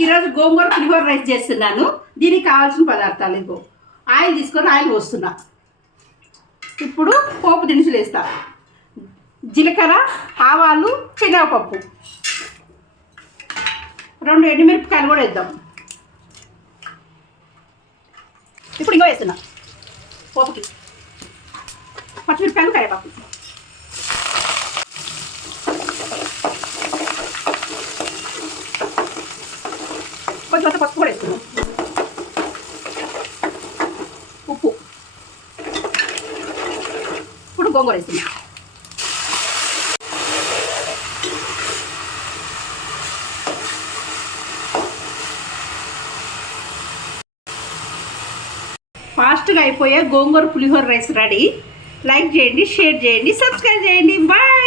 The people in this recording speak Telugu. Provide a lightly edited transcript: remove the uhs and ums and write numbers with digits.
ఈరోజు గోంగూర పులిహోర రైస్ చేస్తున్నాను. దీనికి కావాల్సిన పదార్థాలు ఇగో. ఆయిల్ తీసుకొని ఆయిల్ పోస్తున్నా. ఇప్పుడు పోపు దినుసులు వేస్తా. జీలకర్ర, ఆవాలు, శనగపప్పు, 2 ఎండుమిరపకాయలు కూడా వేద్దాం. ఇప్పుడు ఇంకో వేస్తున్నా పోపుకి పచ్చిమిరపకాయలు, కరివేపాకు. కొంచెం పసుపు కూడా వేస్తున్నాం. ఉప్పు. ఇప్పుడు గోంగూర వేస్తున్నాం. ఫాస్ట్గా అయిపోయే గోంగూర పులిహోర రైస్ రెడీ. లైక్ చేయండి, షేర్ చేయండి, సబ్స్క్రైబ్ చేయండి. బాయ్.